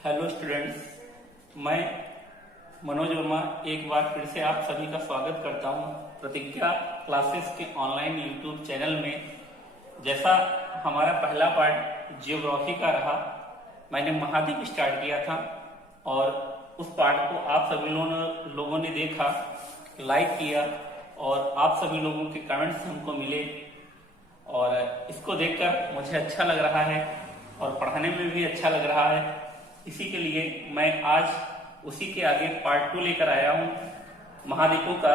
Hello students, मैं मनोज वर्मा एक बार फिर से आप सभी का स्वागत करता हूं प्रतिज्ञा क्लासेस के ऑनलाइन यूट्यूब चैनल में। जैसा हमारा पहला पार्ट जियोग्राफी का रहा, मैंने महाद्वीप स्टार्ट किया था और उस पार्ट को आप सभी लोगों ने देखा, लाइक किया और आप सभी लोगों के कमेंट्स हमको मिले और इसको देखकर मुझे अच्छा लग रहा है और पढ़ाने में भी अच्छा लग रहा है। इसी के लिए मैं आज उसी के आगे पार्ट 2 लेकर आया हूँ महाद्वीपों का।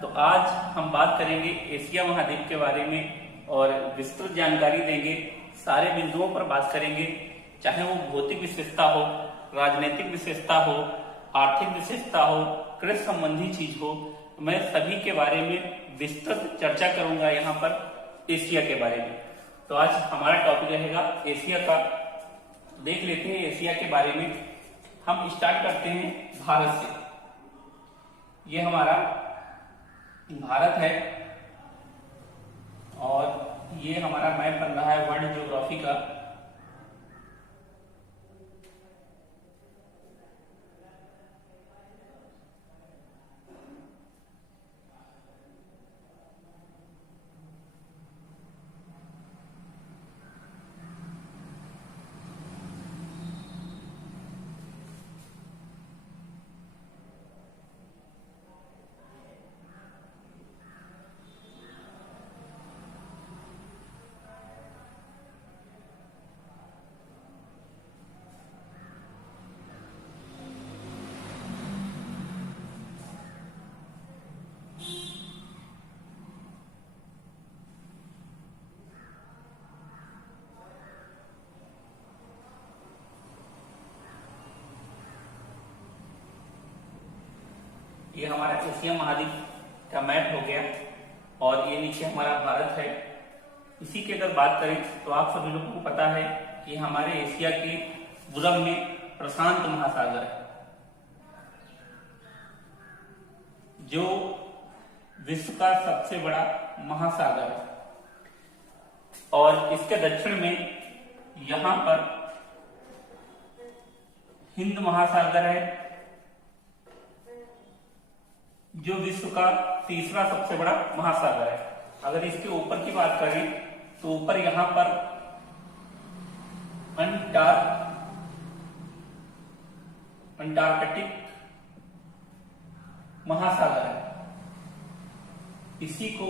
तो आज हम बात करेंगे एशिया महाद्वीप के बारे में और विस्तृत जानकारी देंगे, सारे बिंदुओं पर बात करेंगे, चाहे वो भौतिक विशेषता हो, राजनीतिक विशेषता हो, आर्थिक विशेषता हो, कृषि संबंधी चीज हो, मैं सभी के बारे में विस्तृत चर्चा करूंगा यहाँ पर एशिया के बारे में। तो आज हमारा टॉपिक रहेगा एशिया का। देख लेते हैं एशिया के बारे में। हम स्टार्ट करते हैं भारत से। ये हमारा भारत है और ये हमारा मैप बन रहा है वर्ल्ड ज्योग्राफी का। ये हमारा एशिया महाद्वीप का मैप हो गया और ये नीचे हमारा भारत है। इसी की अगर बात करें तो आप सभी लोगों को पता है कि हमारे एशिया के पूरब में प्रशांत महासागर है, जो विश्व का सबसे बड़ा महासागर है। और इसके दक्षिण में यहां पर हिंद महासागर है, जो विश्व का तीसरा सबसे बड़ा महासागर है। अगर इसके ऊपर की बात करें तो ऊपर यहां पर अंटार्कटिक महासागर है। इसी को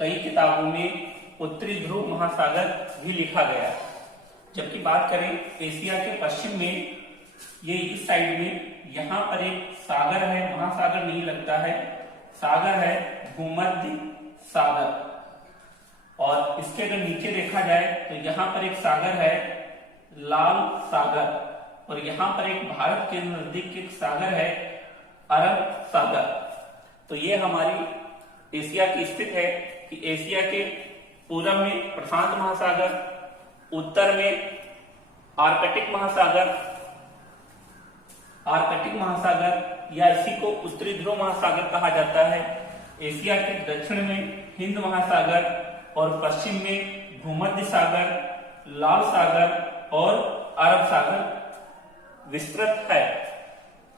कई किताबों में उत्तरी ध्रुव महासागर भी लिखा गया। जबकि बात करें एशिया के पश्चिम में, ये इस साइड में यहां पर एक सागर है, महासागर नहीं लगता है, सागर है भूमध्य सागर। और इसके अगर नीचे देखा जाए तो यहाँ पर एक सागर है लाल सागर और यहाँ पर एक भारत के नजदीक एक सागर है अरब सागर। तो ये हमारी एशिया की स्थिति है कि एशिया के पूरब में प्रशांत महासागर, उत्तर में आर्कटिक महासागर या इसी को उत्तरी ध्रुव महासागर कहा जाता है। एशिया के दक्षिण में हिंद महासागर और पश्चिम में भूमध्य सागर, लाल सागर और अरब सागर विस्तृत है।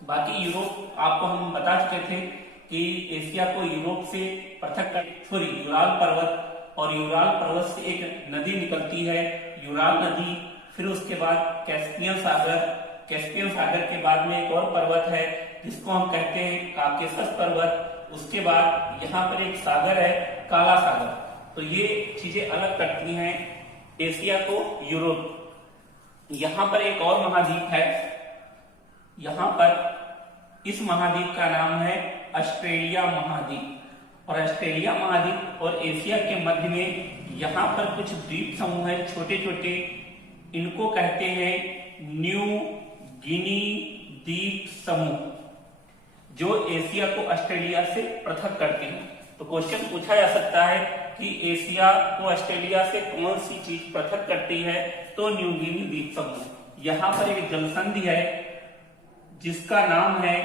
बाकी यूरोप आपको हम बता चुके थे कि एशिया को यूरोप से पृथक कर यूराल पर्वत, और यूराल पर्वत से एक नदी निकलती है यूराल नदी, फिर उसके बाद कैस्पियन सागर के बाद में एक और पर्वत है जिसको हम कहते हैं काकेशस पर्वत। उसके बाद यहाँ पर एक सागर है काला सागर। तो ये चीजें अलग करती हैं एशिया को यूरोप। यहाँ पर एक और महाद्वीप है, यहाँ पर इस महाद्वीप का नाम है ऑस्ट्रेलिया महाद्वीप। और ऑस्ट्रेलिया महाद्वीप और एशिया के मध्य में यहाँ पर कुछ द्वीप समूह है छोटे छोटे, इनको कहते हैं न्यू गिनी द्वीप समूह, जो एशिया को ऑस्ट्रेलिया से पृथक करते हैं। तो क्वेश्चन पूछा जा सकता है कि एशिया को ऑस्ट्रेलिया से कौन सी चीज पृथक करती है, तो न्यू गिनी द्वीप समूह। यहाँ पर एक जलसंधि है जिसका नाम है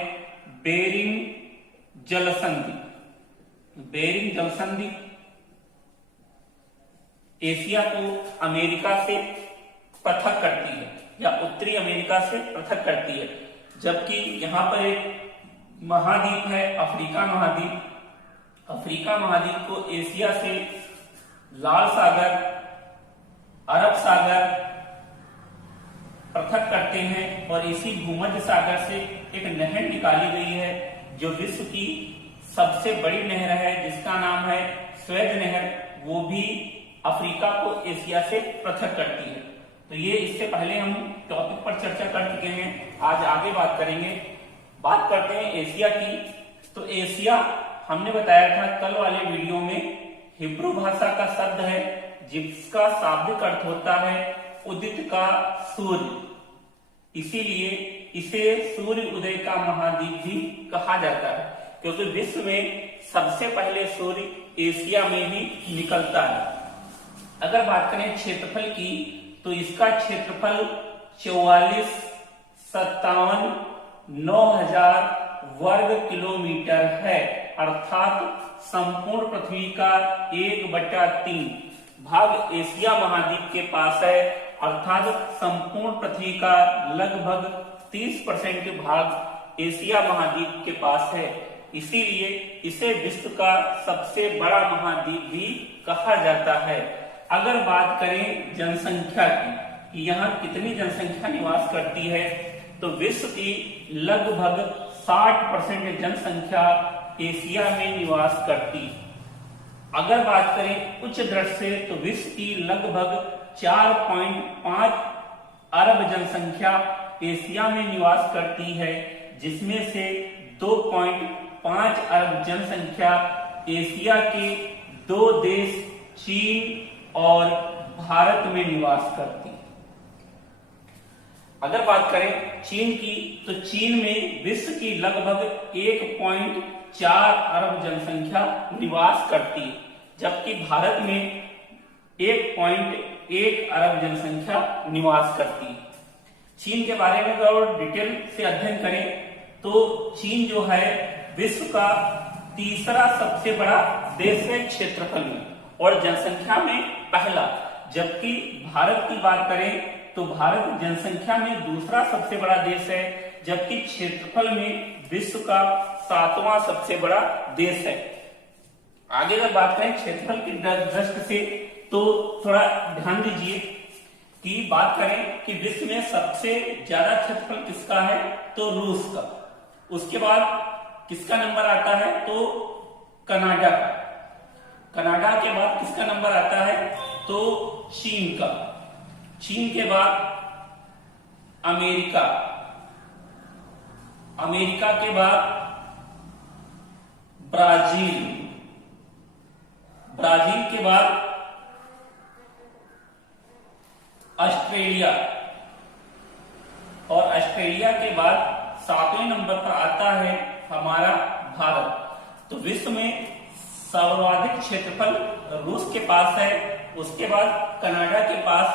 बेरिंग जलसंधि एशिया को अमेरिका से पृथक करती है। या उत्तरी अमेरिका से पृथक करती है। जबकि यहाँ पर एक महाद्वीप है अफ्रीका महाद्वीप। अफ्रीका महाद्वीप को एशिया से लाल सागर, अरब सागर पृथक करते हैं और इसी भूमध्य सागर से एक नहर निकाली गई है जो विश्व की सबसे बड़ी नहर है, जिसका नाम है स्वेज नहर। वो भी अफ्रीका को एशिया से पृथक करती है। तो ये इससे पहले हम टॉपिक पर चर्चा कर चुके हैं, आज आगे बात करेंगे। बात करते हैं एशिया की। तो एशिया हमने बताया था कल वाले वीडियो में, हिब्रू भाषा का शब्द है जिसका शाब्दिक अर्थ होता है उदित का सूर्य। इसीलिए इसे सूर्य उदय का महाद्वीप भी कहा जाता है, क्योंकि विश्व में सबसे पहले सूर्य एशिया में ही निकलता है। अगर बात करें क्षेत्रफल की, तो इसका क्षेत्रफल 44,57,9,000 वर्ग किलोमीटर है, अर्थात संपूर्ण पृथ्वी का 1/3 भाग एशिया महाद्वीप के पास है, अर्थात संपूर्ण पृथ्वी का लगभग 30% भाग एशिया महाद्वीप के पास है। इसीलिए इसे विश्व का सबसे बड़ा महाद्वीप भी कहा जाता है। अगर बात करें जनसंख्या की कि यहाँ कितनी जनसंख्या निवास करती है, तो विश्व की लगभग 60% जनसंख्या एशिया में निवास करती है। अगर बात करें उच्च दर से, तो विश्व की लगभग 4.5 अरब जनसंख्या एशिया में निवास करती है, जिसमें से 2.5 अरब जनसंख्या एशिया के 2 देश चीन और भारत में निवास करती है। अगर बात करें चीन की, तो चीन में विश्व की लगभग 1.4 अरब जनसंख्या निवास करती है, जबकि भारत में 1.1 अरब जनसंख्या निवास करती है। चीन के बारे में अगर डिटेल से अध्ययन करें तो चीन जो है विश्व का तीसरा सबसे बड़ा देश है क्षेत्रफल में और जनसंख्या में पहला। जबकि भारत की बात करें तो भारत जनसंख्या में दूसरा सबसे बड़ा देश है, जबकि क्षेत्रफल में विश्व का 7वां सबसे बड़ा देश है। आगे अगर बात करें क्षेत्रफल की दृष्टि से, तो थोड़ा ध्यान दीजिए कि बात करें कि विश्व में सबसे ज्यादा क्षेत्रफल किसका है, तो रूस का। उसके बाद किसका नंबर आता है, तो कनाडा का। कनाडा के बाद किसका नंबर आता है, तो चीन का। चीन के बाद अमेरिका, अमेरिका के बाद ब्राजील, ब्राजील के बाद ऑस्ट्रेलिया और ऑस्ट्रेलिया के बाद 7वें नंबर पर आता है हमारा भारत। तो विश्व में सर्वाधिक क्षेत्रफल रूस के पास है, उसके बाद कनाडा के पास,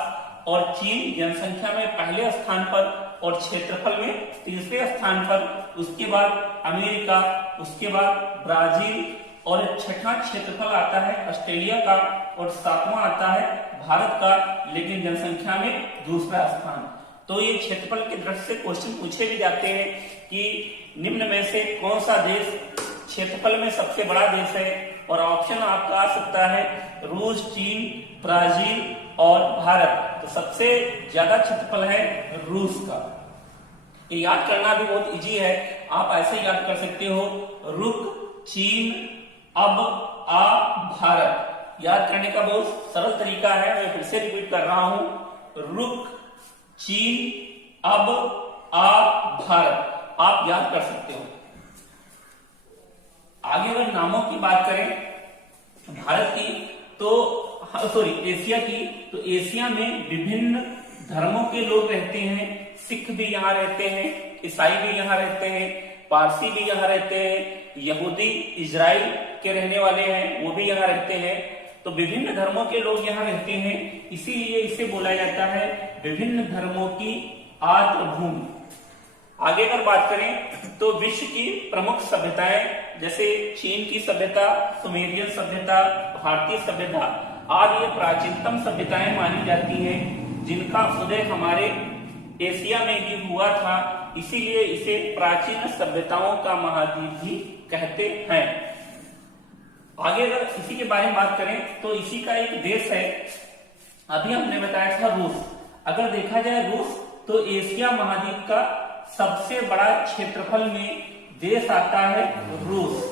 और चीन जनसंख्या में पहले स्थान पर और क्षेत्रफल में तीसरे स्थान पर, उसके बाद अमेरिका, उसके बाद ब्राजील और छठा क्षेत्रफल आता है ऑस्ट्रेलिया का और 7वां आता है भारत का, लेकिन जनसंख्या में दूसरा स्थान। तो ये क्षेत्रफल की दृष्टि से क्वेश्चन पूछे भी जाते हैं कि निम्न में से कौन सा देश क्षेत्रफल में सबसे बड़ा देश है, और ऑप्शन आपका आ सकता है रूस, चीन, ब्राजील और भारत। तो सबसे ज्यादा क्षेत्रफल है रूस का। ये याद करना भी बहुत इजी है, आप ऐसे याद कर सकते हो, रुक, चीन, अब, आ, भारत। याद करने का बहुत सरल तरीका है, मैं फिर से रिपीट कर रहा हूं, रुक, चीन, अब, आ, भारत। आप याद कर सकते हो। आगे अगर नामों की बात करें भारत की, तो एशिया की, तो एशिया में विभिन्न धर्मों के लोग रहते हैं। सिख भी यहाँ रहते हैं, ईसाई भी यहाँ रहते हैं, पारसी भी यहाँ रहते हैं, यहूदी इजराइल के रहने वाले हैं वो भी यहाँ रहते हैं। तो विभिन्न धर्मों के लोग यहाँ रहते हैं, इसीलिए इसे बोला जाता है विभिन्न धर्मों की आर्द्रभूमि। आगे अगर बात करें तो विश्व की प्रमुख सभ्यताएं, जैसे चीन की सभ्यता, सुमेरियन सभ्यता, भारतीय सभ्यता आदि ये प्राचीनतम सभ्यताएं मानी जाती हैं, जिनका उदय हमारे एशिया में ही हुआ था, इसीलिए इसे प्राचीन सभ्यताओं का महाद्वीप भी कहते हैं। आगे अगर इसी के बारे में बात करें तो इसी का एक देश है, अभी हमने बताया था रूस। अगर देखा जाए रूस तो एशिया महाद्वीप का सबसे बड़ा क्षेत्रफल में देश आता है रूस।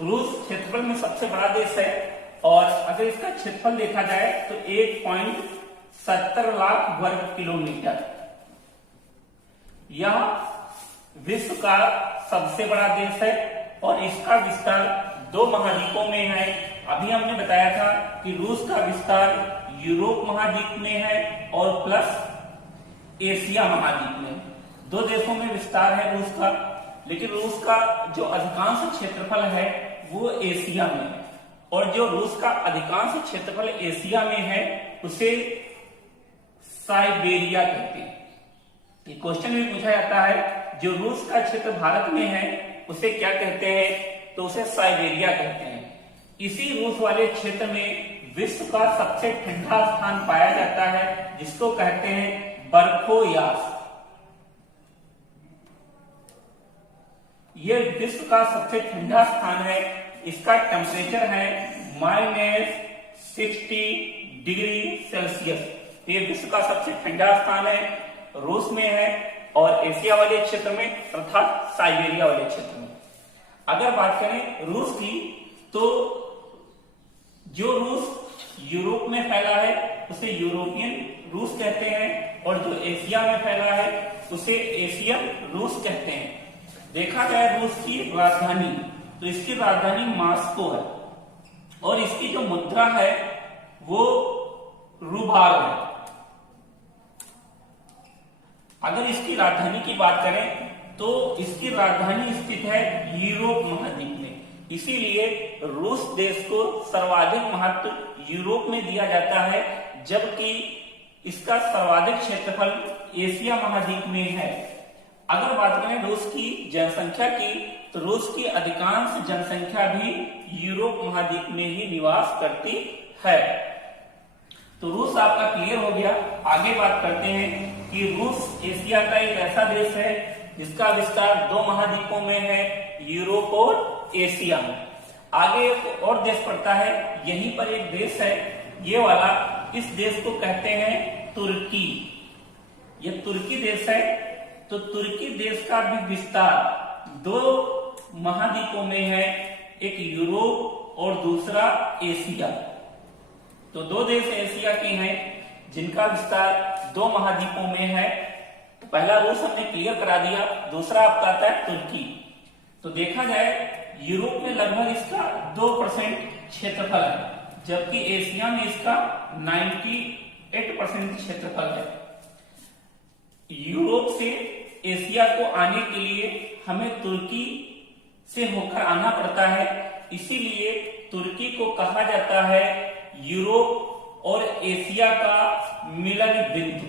रूस क्षेत्रफल में सबसे बड़ा देश है और अगर इसका क्षेत्रफल देखा जाए तो 1.70 लाख वर्ग किलोमीटर। यह विश्व का सबसे बड़ा देश है और इसका विस्तार 2 महाद्वीपों में है। अभी हमने बताया था कि रूस का विस्तार यूरोप महाद्वीप में है और प्लस एशिया महाद्वीप में। 2 देशों में विस्तार है रूस का, लेकिन रूस का जो अधिकांश क्षेत्रफल है वो एशिया में, और जो रूस का अधिकांश क्षेत्रफल एशिया में है उसे साइबेरिया कहते हैं। ये क्वेश्चन भी पूछा जाता है, जो रूस का क्षेत्र भारत में है उसे क्या कहते हैं, तो उसे साइबेरिया कहते हैं। इसी रूस वाले क्षेत्र में विश्व का सबसे ठंडा स्थान पाया जाता है, जिसको कहते हैं बर्फोयास। ये विश्व का सबसे ठंडा स्थान है। इसका टेम्परेचर है -60 डिग्री सेल्सियस। ये विश्व का सबसे ठंडा स्थान है, रूस में है और एशिया वाले क्षेत्र में अर्थात साइबेरिया वाले क्षेत्र में। अगर बात करें रूस की तो जो रूस यूरोप में फैला है उसे यूरोपियन रूस कहते हैं और जो एशिया में फैला है उसे एशियन रूस कहते हैं। देखा जाए रूस की राजधानी तो इसकी राजधानी मॉस्को है और इसकी जो मुद्रा है वो रूबल है। अगर इसकी राजधानी की बात करें तो इसकी राजधानी स्थित है यूरोप महाद्वीप में, इसीलिए रूस देश को सर्वाधिक महत्व यूरोप में दिया जाता है, जबकि इसका सर्वाधिक क्षेत्रफल एशिया महाद्वीप में है। अगर बात करें रूस की जनसंख्या की तो रूस की अधिकांश जनसंख्या भी यूरोप महाद्वीप में ही निवास करती है। तो रूस आपका क्लियर हो गया। आगे बात करते हैं कि रूस एशिया का एक ऐसा देश है जिसका विस्तार 2 महाद्वीपों में है, यूरोप और एशिया में। आगे एक और देश पड़ता है, यहीं पर एक देश है ये वाला, इस देश को कहते हैं तुर्की। यह तुर्की देश है। तो तुर्की देश का भी विस्तार 2 महाद्वीपों में है, एक यूरोप और दूसरा एशिया। तो 2 देश एशिया के हैं जिनका विस्तार 2 महाद्वीपों में है। पहला रूस हमने क्लियर करा दिया, दूसरा आपका आता है तुर्की। तो देखा जाए यूरोप में लगभग इसका 2% क्षेत्रफल है, जबकि एशिया में इसका 98% क्षेत्रफल है। यूरोप से एशिया को आने के लिए हमें तुर्की से होकर आना पड़ता है, इसीलिए तुर्की को कहा जाता है यूरोप और एशिया का मिलन बिंदु।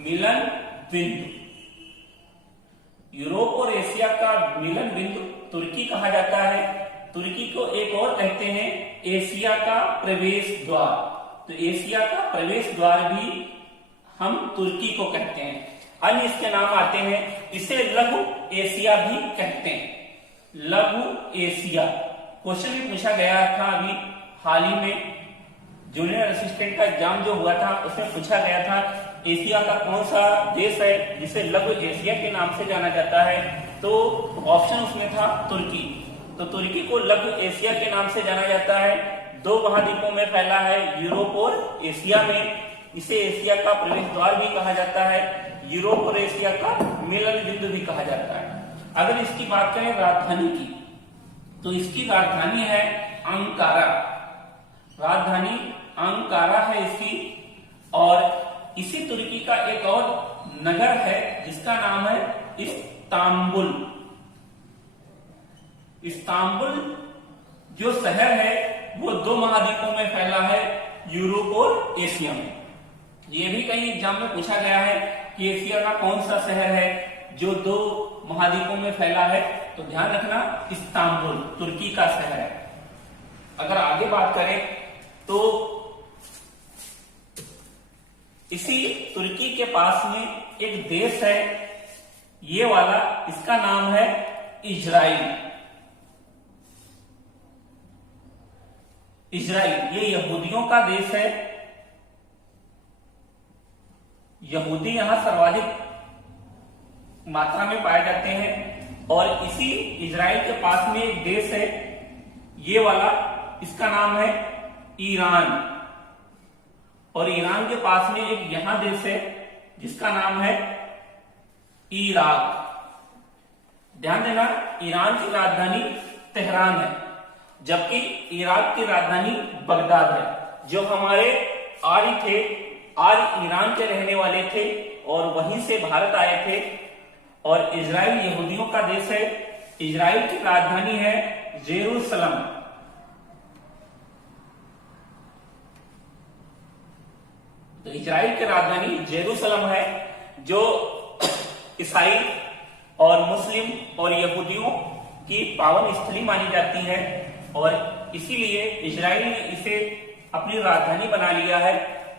मिलन बिंदु, यूरोप और एशिया का मिलन बिंदु तुर्की कहा जाता है। तुर्की को एक और कहते हैं एशिया का प्रवेश द्वार। तो एशिया का प्रवेश द्वार भी हम तुर्की को कहते हैं। अन्य इसके नाम आते हैं, इसे लघु एशिया भी कहते हैं। लघु एशिया क्वेश्चन भी पूछा गया था अभी हाल ही में, जूनियर असिस्टेंट का एग्जाम जो हुआ था उसमें पूछा गया था एशिया का कौन सा देश है जिसे लघु एशिया के नाम से जाना जाता है, तो ऑप्शन उसमें था तुर्की। तो तुर्की को लघु एशिया के नाम से जाना जाता है। 2 महाद्वीपों में फैला है, यूरोप और एशिया में। इसे एशिया का प्रवेश द्वार भी कहा जाता है, यूरोप और एशिया का मिलन बिंदु भी कहा जाता है। अगर इसकी बात करें राजधानी की तो इसकी राजधानी है अंकारा। राजधानी अंकारा है इसकी। और इसी तुर्की का एक और नगर है जिसका नाम है इस्तांबुल। इस्तांबुल जो शहर है वो 2 महाद्वीपों में फैला है, यूरोप और एशिया में। ये भी कहीं एग्जाम में पूछा गया है कि एशिया का कौन सा शहर है जो 2 महाद्वीपों में फैला है, तो ध्यान रखना इस्तांबुल तुर्की का शहर है। अगर आगे बात करें तो इसी तुर्की के पास में एक देश है, ये वाला, इसका नाम है इजराइल। इजराइल ये यहूदियों का देश है। यहूदी यहां सर्वाधिक मात्रा में पाए जाते हैं। और इसी इजराइल के पास में एक देश है, ये वाला, इसका नाम है ईरान। और ईरान के पास में एक यहां देश है जिसका नाम है इराक। ध्यान देना, ईरान की राजधानी तेहरान है, जबकि इराक की राजधानी बगदाद है। जो हमारे आर्य थे, आर्य ईरान के रहने वाले थे और वहीं से भारत आए थे। और इजराइल यहूदियों का देश है। इजराइल की राजधानी है जेरूसलम। तो इजराइल की राजधानी जेरूसलम है, जो ईसाई और मुस्लिम और यहूदियों की पावन स्थली मानी जाती है। और इसीलिए इजराइल ने इसे अपनी राजधानी बना लिया है।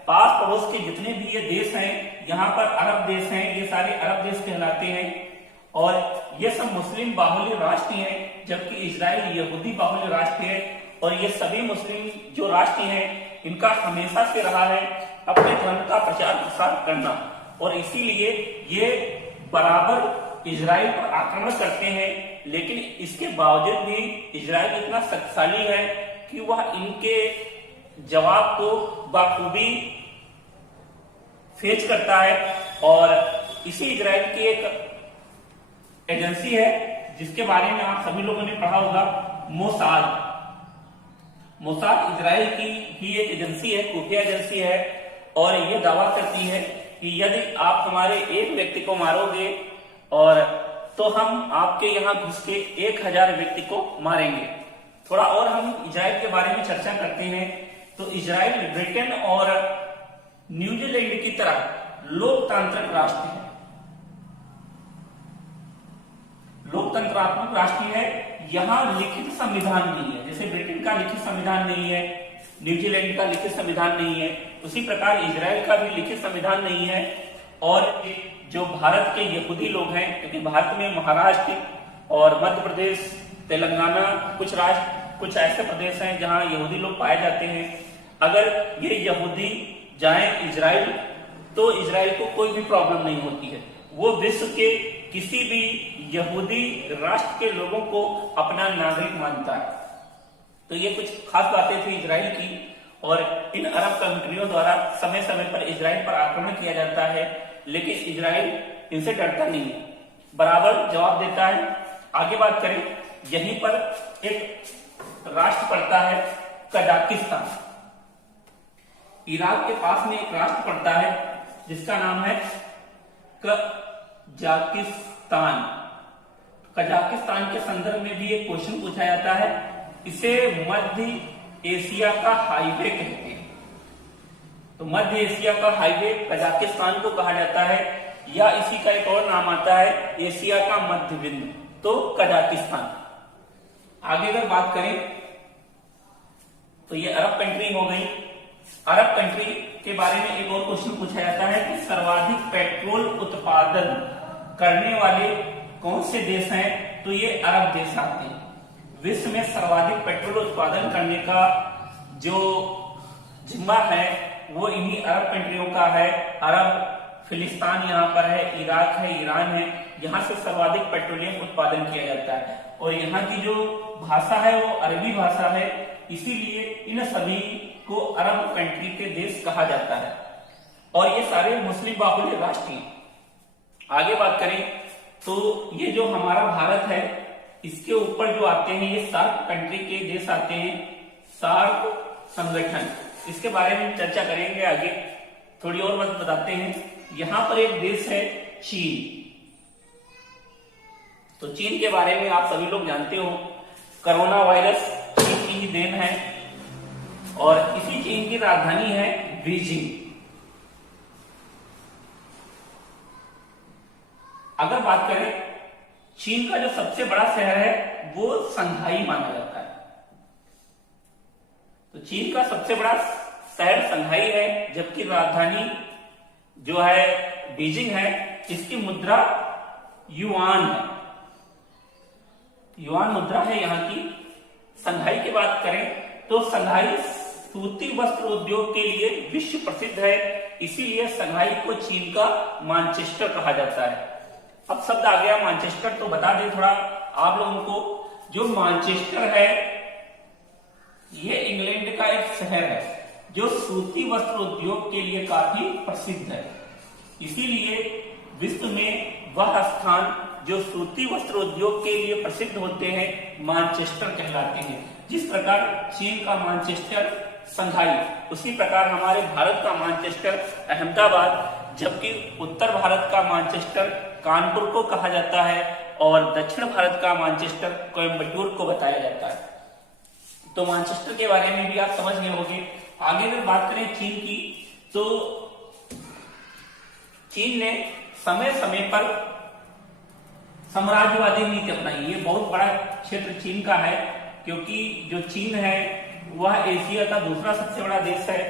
पास पड़ोस के जितने भी ये देश हैं, यहाँ पर अरब देश हैं, ये सारे अरब देश कहलाते हैं। और ये सब मुस्लिम बाहुल्य राष्ट्र हैं, जबकि इजराइल यहूदी बाहुल्य राष्ट्र है। और ये सभी मुस्लिम जो राष्ट्र हैं, इनका हमेशा से रहा है अपने धर्म का प्रचार प्रसार करना। और इसीलिए ये बराबर इजराइल पर आक्रमण करते हैं। लेकिन इसके बावजूद भी इजराइल इतना शक्तिशाली है कि वह इनके जवाब को बखूबी फेच करता है। और इसी इजराइल की एक एजेंसी है जिसके बारे में आप सभी लोगों ने पढ़ा होगा, मोसाद। मोसाद इजराइल की ही एक एजेंसी है, खुफिया एजेंसी है। और यह दावा करती है कि यदि आप हमारे एक व्यक्ति को मारोगे और तो हम आपके यहां घुस के 1000 व्यक्ति को मारेंगे। थोड़ा और हम इजराइल के बारे में चर्चा करते हैं। तो इजराइल ब्रिटेन और न्यूजीलैंड की तरह लोकतांत्रिक राष्ट्र है, लोकतंत्रात्मक राष्ट्र है। यहां लिखित संविधान नहीं है। जैसे ब्रिटेन का लिखित संविधान नहीं है, न्यूजीलैंड का लिखित संविधान नहीं है, उसी प्रकार इजराइल का भी लिखित संविधान नहीं है। और जो भारत के यहूदी लोग हैं, क्योंकि भारत में महाराष्ट्र और मध्य प्रदेश, तेलंगाना, कुछ ऐसे प्रदेश हैं जहां यहूदी लोग पाए जाते हैं। अगर ये यहूदी जाएं इजराइल, तो इजराइल को कोई भी प्रॉब्लम नहीं होती है। वो विश्व के किसी भी यहूदी राष्ट्र के लोगों को अपना नागरिक मानता है। तो ये कुछ खास बातें थी इजराइल की। और इन अरब कंट्रियों द्वारा समय समय पर इजराइल पर आक्रमण किया जाता है, लेकिन इजराइल इनसे डरता नहीं है, बराबर जवाब देता है। आगे बात करें, यहीं पर एक राष्ट्र पड़ता है कजाकिस्तान। इराक के पास में एक राष्ट्र पड़ता है जिसका नाम है कजाकिस्तान। कजाकिस्तान के संदर्भ में भी एक क्वेश्चन पूछा जाता है। इसे मध्य एशिया का हाईवे कहते हैं। तो मध्य एशिया का हाईवे कजाकिस्तान को कहा जाता है, या इसी का एक और नाम आता है एशिया का मध्य बिंदु, तो कजाकिस्तान। आगे अगर बात करें तो ये अरब कंट्री हो गई। अरब कंट्री के बारे में एक और क्वेश्चन पूछा जाता है कि सर्वाधिक पेट्रोल उत्पादन करने वाले कौन से देश हैं? तो ये अरब देश आते हैं। विश्व में सर्वाधिक पेट्रोल उत्पादन करने का जो जिम्मा है वो इन्हीं अरब कंट्रियों का है। अरब, फिलिस्तीन यहाँ पर है, इराक है, ईरान है, यहाँ से सर्वाधिक पेट्रोलियम उत्पादन किया जाता है। और यहाँ की जो भाषा है वो अरबी भाषा है, इसीलिए इन सभी को अरब कंट्री के देश कहा जाता है। और ये सारे मुस्लिम बाहुल्य राष्ट्र हैं। आगे बात करें तो ये जो हमारा भारत है, इसके ऊपर जो आते हैं ये सार्क कंट्री के देश आते हैं, सार्क संगठन। इसके बारे में चर्चा करेंगे आगे, थोड़ी और बात बताते हैं। यहां पर एक देश है चीन। तो चीन के बारे में आप सभी लोग जानते हो, कोरोना वायरस चीन की ही देन है। और इसी चीन की राजधानी है बीजिंग। अगर बात करें चीन का जो सबसे बड़ा शहर है वो संघाई माना जाता है। तो चीन का सबसे बड़ा शहर शंघाई है, जबकि राजधानी जो है बीजिंग है। इसकी मुद्रा युआन है, युआन मुद्रा है यहाँ की। शंघाई की बात करें तो शंघाई सूती वस्त्र उद्योग के लिए विश्व प्रसिद्ध है, इसीलिए शंघाई को चीन का मैनचेस्टर कहा जाता है। अब शब्द आ गया मैनचेस्टर, तो बता दें थोड़ा आप लोगों को, जो मैनचेस्टर है ये इंग्लैंड का एक शहर है जो सूती वस्त्र उद्योग के लिए काफी प्रसिद्ध है, इसीलिए विश्व में वह स्थान जो सूती वस्त्र उद्योग के लिए प्रसिद्ध होते हैं मैनचेस्टर कहलाते हैं। जिस प्रकार चीन का मैनचेस्टर शंघाई, उसी प्रकार हमारे भारत का मैनचेस्टर अहमदाबाद, जबकि उत्तर भारत का मैनचेस्टर कानपुर को कहा जाता है और दक्षिण भारत का मैनचेस्टर कोयम्बटूर को बताया जाता है। तो मैनचेस्टर के बारे में भी आप समझ गए होंगे। आगे अगर बात करें चीन की, तो चीन ने समय समय पर साम्राज्यवादी नीति अपनाई। ये बहुत बड़ा क्षेत्र चीन का है, क्योंकि जो चीन है वह एशिया का दूसरा सबसे बड़ा देश है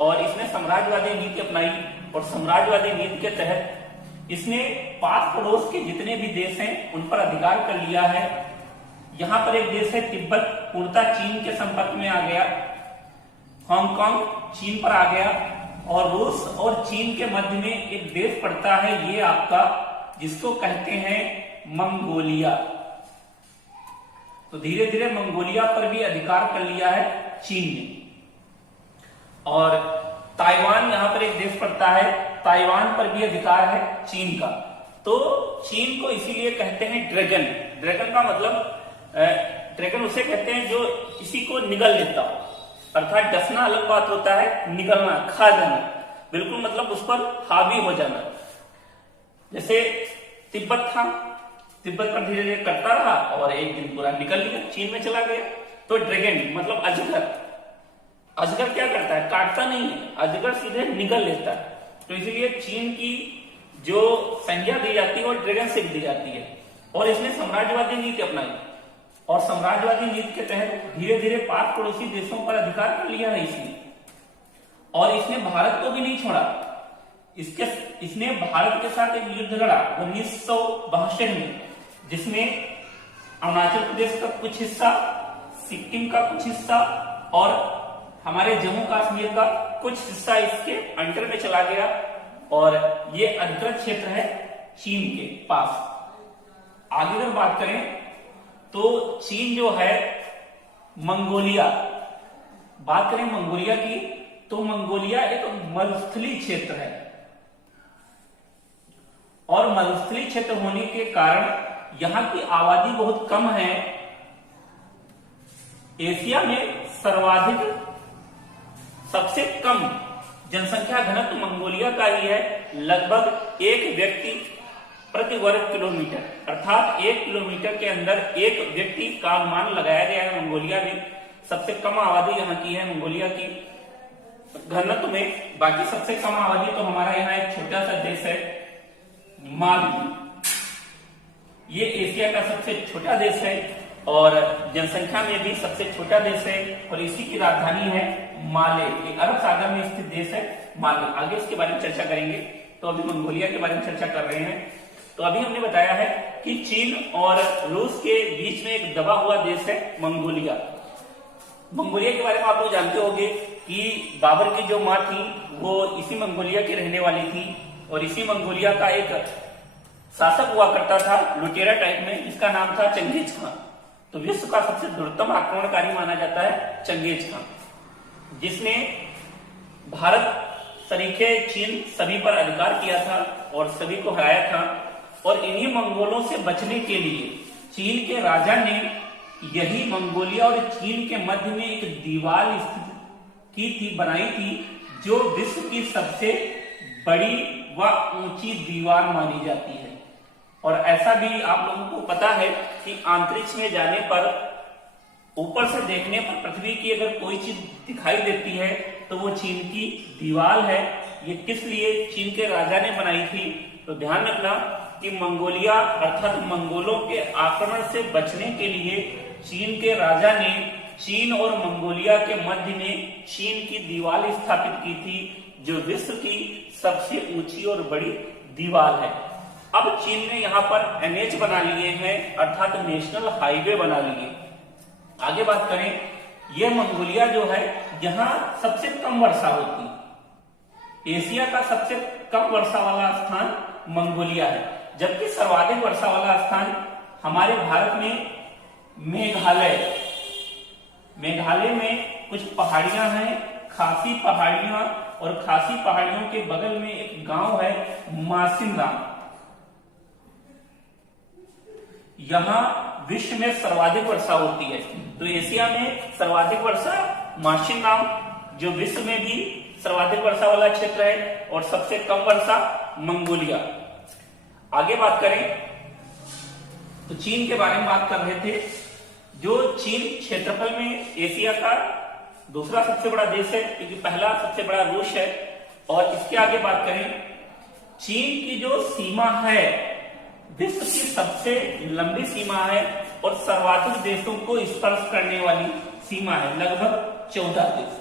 और इसने साम्राज्यवादी नीति अपनाई। और साम्राज्यवादी नीति के तहत इसने पास पड़ोस के जितने भी देश हैं उन पर अधिकार कर लिया है। यहाँ पर एक देश है तिब्बत, पूर्णतः चीन के संपर्क में आ गया। हांगकांग चीन पर आ गया, और रूस और चीन के मध्य में एक देश पड़ता है, ये आपका जिसको कहते हैं मंगोलिया। तो धीरे धीरे मंगोलिया पर भी अधिकार कर लिया है चीन ने। और ताइवान यहाँ पर एक देश पड़ता है, ताइवान पर भी अधिकार है चीन का। तो चीन को इसीलिए कहते हैं ड्रैगन। ड्रैगन का मतलब ड्रैगन उसे कहते हैं जो किसी को निगल लेता हो, अर्थात डसना अलग बात होता है, निगलना, खा जाना, बिल्कुल मतलब उस पर हावी हो जाना। जैसे तिब्बत था, तिब्बत पर धीरे धीरे करता रहा और एक दिन पूरा निकल लिया, चीन में चला गया। तो ड्रैगन मतलब अजगर। अजगर क्या करता है? काटता नहीं है, अजगर सीधे निगल लेता है। तो इसीलिए चीन की जो संज्ञा दी जाती है वो ड्रैगन से दी जाती है। और इसने साम्राज्यवादी नीति अपनाई, और साम्राज्यवादी नीति के तहत धीरे धीरे पाक पड़ोसी देशों पर अधिकार कर लिया है इसने। और इसने भारत को भी नहीं छोड़ा। इसने भारत के साथ एक युद्ध लड़ा 1962 में, जिसमें अरुणाचल प्रदेश का कुछ हिस्सा, सिक्किम का कुछ हिस्सा और हमारे जम्मू कश्मीर का कुछ हिस्सा इसके अंडर में चला गया। और ये अधिकृत क्षेत्र है चीन के पास। आगे अगर बात करें तो चीन जो है मंगोलिया, बात करें मंगोलिया की, तो मंगोलिया एक मरुस्थलीय क्षेत्र है। और मरुस्थलीय क्षेत्र होने के कारण यहां की आबादी बहुत कम है। एशिया में सर्वाधिक सबसे कम जनसंख्या घनत्व मंगोलिया का ही है, लगभग एक व्यक्ति प्रति वर्ग किलोमीटर, अर्थात 1 किलोमीटर के अंदर एक व्यक्ति का अनुमान लगाया गया है। मंगोलिया में सबसे कम आबादी यहाँ की है मंगोलिया की घनत्व में। बाकी सबसे कम आबादी तो हमारा यहाँ एक छोटा सा देश है मालदीव। ये एशिया का सबसे छोटा देश है और जनसंख्या में भी सबसे छोटा देश है, और इसी की राजधानी है माले। ये अरब सागर में स्थित देश है माले। आगे इसके बारे में चर्चा करेंगे। तो अभी मंगोलिया के बारे में चर्चा कर रहे हैं। तो अभी हमने बताया है कि चीन और रूस के बीच में एक दबा हुआ देश है मंगोलिया। मंगोलिया के बारे में आप लोग जानते होंगे कि बाबर की जो माँ थी वो इसी मंगोलिया की रहने वाली थी, और इसी मंगोलिया का एक शासक हुआ करता था लुटेरा टाइप में, जिसका नाम था चंगेज खान। तो विश्व का सबसे दुर्दम आक्रमणकारी माना जाता है चंगेज खान, जिसने भारत सरीखे चीन सभी पर अधिकार किया था और सभी को हराया था। और इन्हीं मंगोलों से बचने के लिए चीन के राजा ने यही मंगोलिया और चीन के मध्य में एक दीवार बनाई थी, जो विश्व की सबसे बड़ी व ऊंची दीवार मानी जाती है। और ऐसा भी आप लोगों को पता है कि अंतरिक्ष में जाने पर, ऊपर से देखने पर पृथ्वी की अगर कोई चीज दिखाई देती है तो वो चीन की दीवार है। ये किस लिए चीन के राजा ने बनाई थी? तो ध्यान रखना कि मंगोलिया अर्थात मंगोलों के आक्रमण से बचने के लिए चीन के राजा ने चीन और मंगोलिया के मध्य में चीन की दीवार स्थापित की थी, जो विश्व की सबसे ऊंची और बड़ी दीवार है। अब चीन ने यहाँ पर NH बना लिए हैं, अर्थात नेशनल हाईवे बना लिए। आगे बात करें, यह मंगोलिया जो है यहाँ सबसे कम वर्षा होती है। एशिया का सबसे कम वर्षा वाला स्थान मंगोलिया है, जबकि सर्वाधिक वर्षा वाला स्थान हमारे भारत में मेघालय में कुछ पहाड़ियां हैं, खासी पहाड़ियां, और खासी पहाड़ियों के बगल में एक गांव है मासिनराम। यहां विश्व में सर्वाधिक वर्षा होती है। तो एशिया में सर्वाधिक वर्षा मासिनराम, जो विश्व में भी सर्वाधिक वर्षा वाला क्षेत्र है, और सबसे कम वर्षा मंगोलिया। आगे बात करें तो चीन के बारे में बात कर रहे थे। जो चीन क्षेत्रफल में एशिया का दूसरा सबसे बड़ा देश है, क्योंकि पहला सबसे बड़ा रूस है। और इसके आगे बात करें, चीन की जो सीमा है विश्व की सबसे लंबी सीमा है और सर्वाधिक देशों को स्पर्श करने वाली सीमा है, लगभग 14 देश।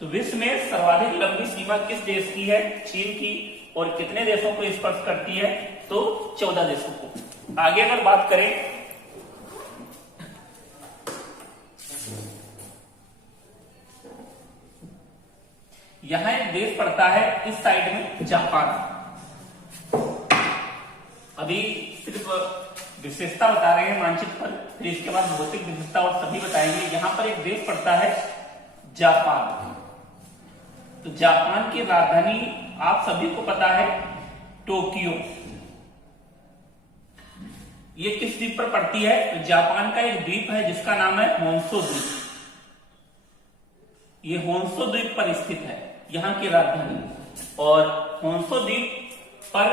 तो विश्व में सर्वाधिक लंबी सीमा किस देश की है? चीन की। और कितने देशों को स्पर्श करती है? तो 14 देशों को। आगे अगर बात करें, यहां एक देश पड़ता है इस साइड में, जापान। अभी सिर्फ विशेषता बता रहे हैं मानचित्र पर, फिर इसके बाद भौतिक विशेषता और सभी बताएंगे। यहां पर एक देश पड़ता है जापान। तो जापान की राजधानी आप सभी को पता है, टोक्यो। ये किस द्वीप पर पड़ती है? तो जापान का एक द्वीप है जिसका नाम है होन्शु द्वीप। ये होन्शु द्वीप पर स्थित है यहाँ की राजधानी। और होन्शु द्वीप पर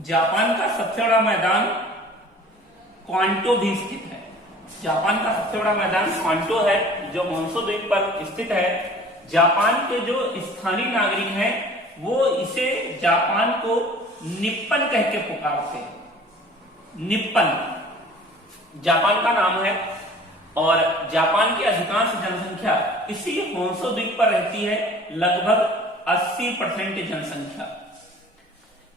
जापान का सबसे बड़ा मैदान क्वांटो भी स्थित है। जापान का सबसे बड़ा मैदान क्वांटो है, जो होन्शु द्वीप पर स्थित है। जापान के जो स्थानीय नागरिक हैं वो इसे जापान को निप्पन कह के पुकारते हैं। निप्पन जापान का नाम है। और जापान की अधिकांश जनसंख्या इसी होन्शु द्वीप पर रहती है, लगभग 80% जनसंख्या।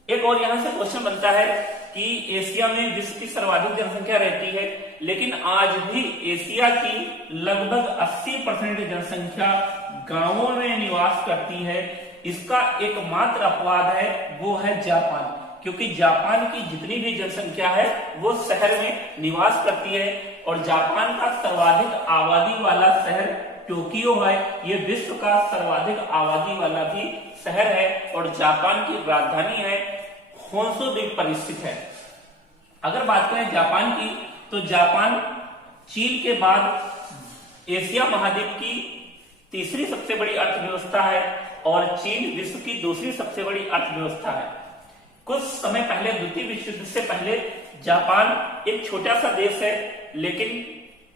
एक और यहां से क्वेश्चन बनता है कि एशिया में विश्व की सर्वाधिक जनसंख्या रहती है, लेकिन आज भी एशिया की लगभग 80% जनसंख्या गांवों में निवास करती है। इसका एकमात्र अपवाद है, वो है जापान, क्योंकि जापान की जितनी भी जनसंख्या है वो शहर में निवास करती है। और जापान का सर्वाधिक आबादी वाला शहर टोक्यो है। ये विश्व का सर्वाधिक आबादी वाला भी शहर है। और जापान की राजधानी है होन्शु द्वीप पर स्थित है। अगर बात करें जापान की, तो जापान चीन के बाद एशिया महाद्वीप की तीसरी सबसे बड़ी अर्थव्यवस्था है और चीन विश्व की दूसरी सबसे बड़ी अर्थव्यवस्था है। कुछ समय पहले, द्वितीय विश्व युद्ध से पहले, जापान एक छोटा सा देश है, लेकिन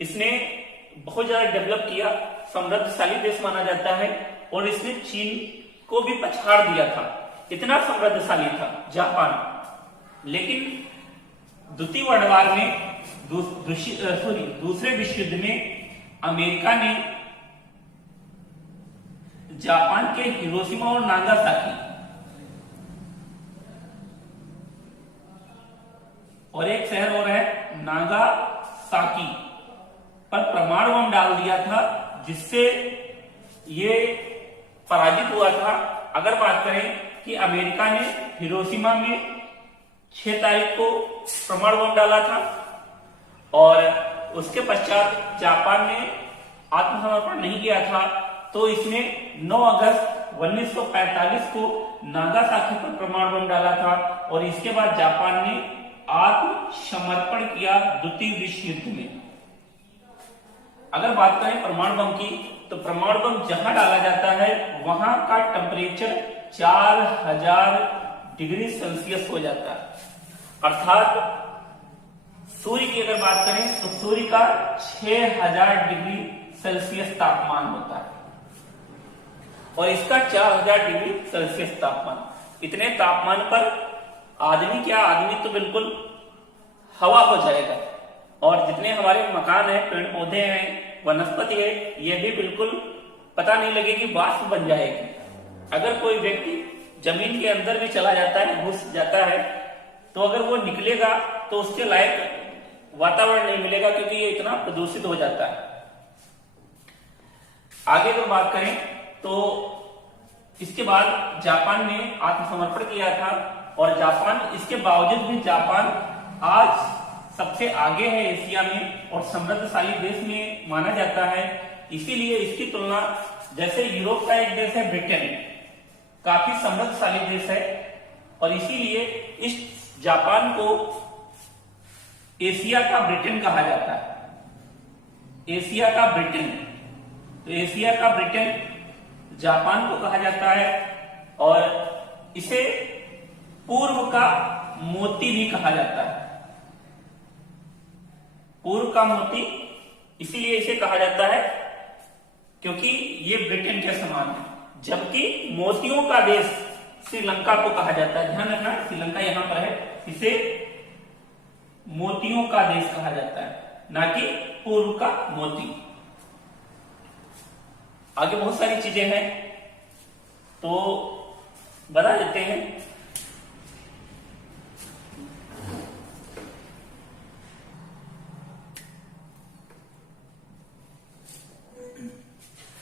इसने बहुत ज्यादा डेवलप किया, समृद्धशाली देश माना जाता है। और इसने चीन को भी पछाड़ दिया था, इतना समृद्धशाली था जापान। लेकिन द्वितीय वर्ल्ड वार में, दूसरे विश्व युद्ध में अमेरिका ने जापान के हिरोशिमा और नागासाकी और एक शहर और है नागासाकी पर परमाणु बम डाल दिया था, जिससे ये पराजित हुआ था। अगर बात करें कि अमेरिका ने हिरोशिमा में 6 तारीख को परमाणु बम डाला था और उसके पश्चात जापान ने आत्मसमर्पण नहीं किया था, तो इसने 9 अगस्त 1945 को नागासाकी पर परमाणु बम डाला था। और इसके बाद जापान ने आत्मसमर्पण किया द्वितीय विश्व युद्ध में। अगर बात करें परमाणु बम की, तो परमाणु बम जहां डाला जाता है वहां का टेम्परेचर 4000 डिग्री सेल्सियस हो जाता है। अर्थात सूर्य की अगर बात करें तो सूर्य का 6000 डिग्री सेल्सियस तापमान होता है और इसका 4000 डिग्री सेल्सियस तापमान। इतने तापमान पर आदमी क्या, आदमी तो बिल्कुल हवा हो जाएगा। और जितने हमारे मकान हैं, पेड़ पौधे हैं, वनस्पति है, यह भी बिल्कुल पता नहीं लगेगी, वाष्प बन जाएगी। अगर कोई व्यक्ति जमीन के अंदर भी चला जाता है, घुस जाता है, तो अगर वो निकलेगा तो उसके लायक वातावरण नहीं मिलेगा, क्योंकि ये इतना प्रदूषित हो जाता है। आगे अगर बात करें तो इसके बाद जापान ने आत्मसमर्पण किया था, और जापान, इसके बावजूद भी जापान आज सबसे आगे है एशिया में और समृद्धशाली देश में माना जाता है। इसीलिए इसकी तुलना, जैसे यूरोप का एक देश है ब्रिटेन, काफी समृद्धशाली देश है, और इसीलिए इस जापान को एशिया का ब्रिटेन कहा जाता है। एशिया का ब्रिटेन, तो एशिया का ब्रिटेन जापान को कहा जाता है, और इसे पूर्व का मोती भी कहा जाता है। पूर्व का मोती इसीलिए इसे कहा जाता है क्योंकि ये ब्रिटेन के समान है, जबकि मोतियों का देश श्रीलंका को कहा जाता है। ध्यान रखना, श्रीलंका यहां पर है, इसे मोतियों का देश कहा जाता है, ना कि पूर्व का मोती। आगे बहुत सारी चीजें हैं, तो बता देते हैं।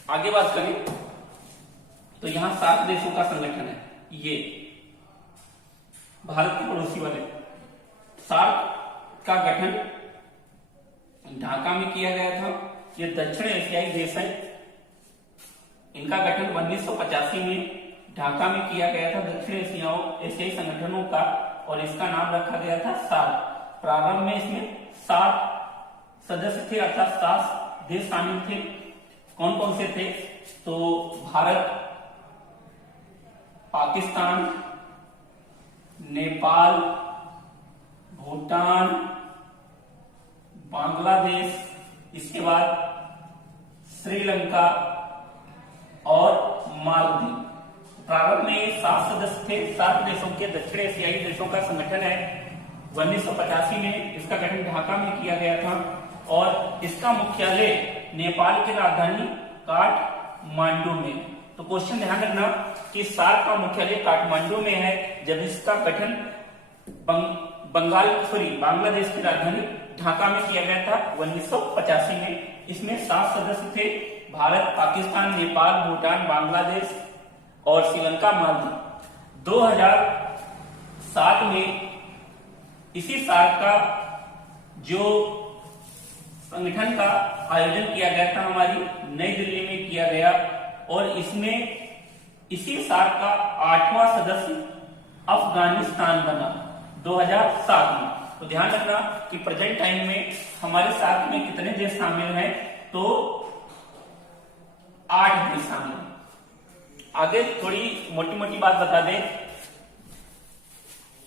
आगे बात करें तो यहां 7 देशों का संगठन है। ये भारत के पड़ोसी वाले सार्क का गठन ढाका में किया गया था। ये दक्षिण एशियाई देश है। इनका गठन 1985 में ढाका में किया गया था, दक्षिण एशियाई संगठनों का, और इसका नाम रखा गया था सार्क। प्रारंभ में इसमें 7 सदस्य थे, अर्थात 7 देश शामिल थे। कौन कौन से थे? तो भारत, पाकिस्तान, नेपाल, भूटान, बांग्लादेश, इसके बाद श्रीलंका और मालदीव। प्रारंभ में 7 सदस्य थे, 7 देशों के दक्षिण एशियाई देशों का संगठन है। 1985 में इसका गठन ढाका में किया गया था, और इसका मुख्यालय नेपाल की राजधानी काठमांडू में। तो क्वेश्चन ध्यान रखना कि सार्क का मुख्यालय काठमांडू में है, जब इसका गठन बांग्लादेश की राजधानी ढाका में किया गया था 1985 में। इसमें 7 सदस्य थे, भारत, पाकिस्तान, नेपाल, भूटान, बांग्लादेश और श्रीलंका, मालदीव। 2007 में इसी सार्क का जो संगठन का आयोजन किया गया था, हमारी नई दिल्ली में किया गया, और इसमें इसी सार्क का 8वां सदस्य अफगानिस्तान बना 2007 में। तो ध्यान रखना कि प्रेजेंट टाइम में हमारे सार्क में कितने देश शामिल हैं? तो 8 देश शामिल हैं। आगे थोड़ी मोटी मोटी बात बता दें,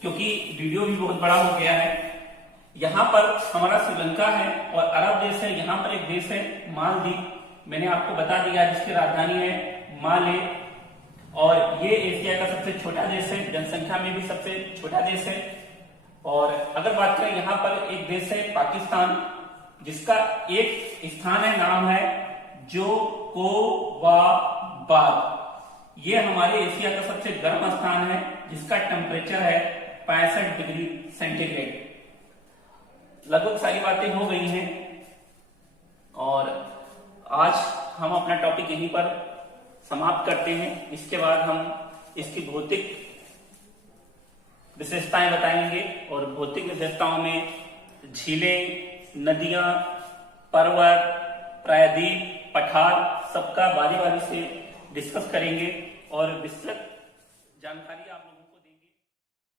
क्योंकि वीडियो भी बहुत बड़ा हो गया है। यहां पर हमारा श्रीलंका है और अरब देश है। यहां पर एक देश है मालदीव, मैंने आपको बता दिया, जिसकी राजधानी है माले, और ये एशिया का सबसे छोटा देश है, जनसंख्या में भी सबसे छोटा देश है। और अगर बात करें, यहाँ पर एक देश है पाकिस्तान, जिसका एक स्थान है, नाम है जोकोबाबाद। ये हमारे एशिया का सबसे गर्म स्थान है, जिसका टेम्परेचर है 65 डिग्री सेंटीग्रेड। लगभग सारी बातें हो गई हैं, और आज हम अपना टॉपिक यहीं पर समाप्त करते हैं। इसके बाद हम इसकी भौतिक विशेषताएं बताएंगे, और भौतिक विशेषताओं में झीलें, नदियां, पर्वत, प्रायद्वीप, पठार, सबका बारी बारी से डिस्कस करेंगे, और विस्तृत जानकारी आप